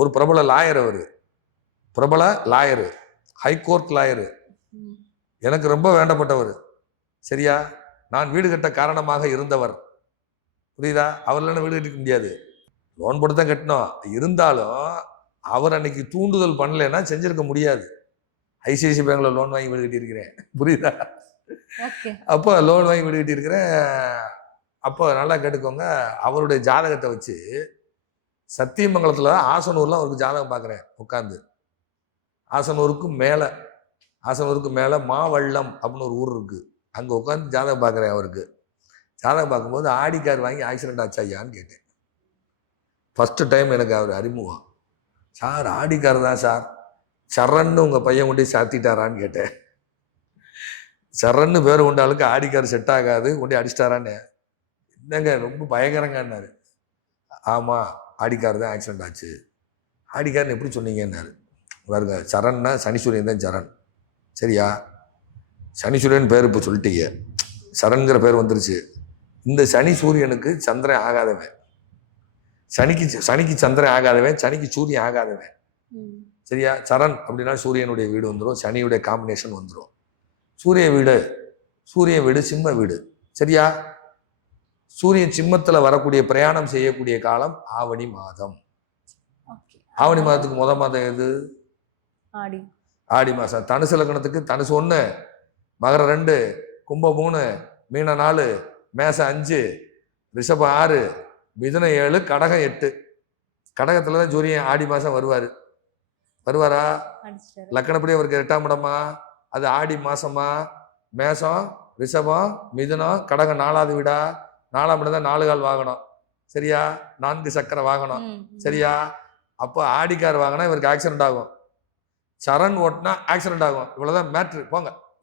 ஒரு பிரபல லாயர், அவரு பிரபல லாயரு, ஹைகோர்ட் லாயரு, எனக்கு ரொம்ப வேண்டப்பட்டவர். சரியா? நான் வீடு கட்ட காரணமாக இருந்தவர். புரியுதா? அவர்லாம் வீடு கட்டிக்க முடியாது, லோன் போட்டு தான் கட்டணும். இருந்தாலும் அவர் அன்னைக்கு தூண்டுதல் பண்ணலைன்னா செஞ்சிருக்க முடியாது. ஐசிஐசி பேங்க்ல லோன் வாங்கி வீடு கட்டியிருக்கிறேன். புரியுதா? அப்போ லோன் வாங்கி வீடு கட்டியிருக்கிறேன். அப்போ நல்லா கேட்டுக்கோங்க, அவருடைய ஜாதகத்தை வச்சு சத்தியமங்கலத்தில் ஆசனூர்லாம் அவருக்கு ஜாதகம் பார்க்குறேன் உட்காந்து. ஆசனூருக்கு மேலே மாவள்ளம் அப்படின்னு ஒரு ஊர் இருக்குது, அங்கே உட்காந்து ஜாதகம் பார்க்குறேன். அவருக்கு ஜாதகம் பார்க்கும்போது ஆடி கார் வாங்கி ஆக்சிடென்ட் ஆச்சு ஐயான்னு கேட்டேன். ஃபஸ்ட்டு டைம் எனக்கு அவர் அறிமுகம். சார் ஆடி கார் தான் சார், சரன்னு உங்கள் பையன் கொண்டு சாத்திட்டாரான்னு கேட்டேன். சரன்னு பேர் கொண்டாளுக்கு ஆடி கார் செட் ஆகாது, கொண்டு அடிச்சிட்டாரான்னு. என்னங்க ரொம்ப பயங்கரங்கன்னாரு. ஆமாம் ஆடிக்கார் தான் ஆக்சிடென்ட் ஆச்சு. ஆடிக்கார்னு எப்படி சொன்னீங்கன்னாரு. பாருங்க, சரண்னா சனீஸ்வரியன் தான் சரண். சரியா? சனீஸ்வரியன் பேர் இப்போ சொல்லிட்டீங்க, சரண்கிற பேர் வந்துருச்சு. இந்த சனி சூரியனுக்கு சந்திரன் ஆகாதவன், சனிக்கு சந்திரன் ஆகாதவன், சனிக்கு சூரியன் ஆகாதவன். சரியா? சரண் அப்படின்னா சூரியனுடைய வீடு வந்துடும், சனியுடைய காம்பினேஷன் வந்துடும். சூரிய வீடு சிம்ம வீடு. சரியா? சூரியன் சிம்மத்தில் வரக்கூடிய பிரயாணம் செய்யக்கூடிய காலம் ஆவணி மாதம். ஆவணி மாதத்துக்கு முதல் மாதம் எது? ஆடி மாதம். தனுசு லக்னத்துக்கு தனுசு 1, மகரம் 2, கும்பம் 3, மீன 4, மேசம் 5, ரிஷபம் 6, மிதுனம் 7, கடகம் 8. கடகத்துல தான் சூரியன் ஆடி மாதம் வருவாரா? லக்கணப்படி அவருக்கு 8ஆம் இடமா? அது ஆடி மாசமா? மேசம், ரிஷபம், மிதுனம், கடகம் 4வது வீடா? 4ஆம் இடம் தான் 4 கால் வாகனம். சரியா? 4 சக்கர வாகனம். சரியா? அப்போ ஆடிக்கார் வாங்கினா இவருக்கு ஆக்சிடென்ட் ஆகும், சரண் ஓட்டினா ஆக்சிடென்ட் ஆகும். இவ்வளவுதான் மேட்ரு. போங்க.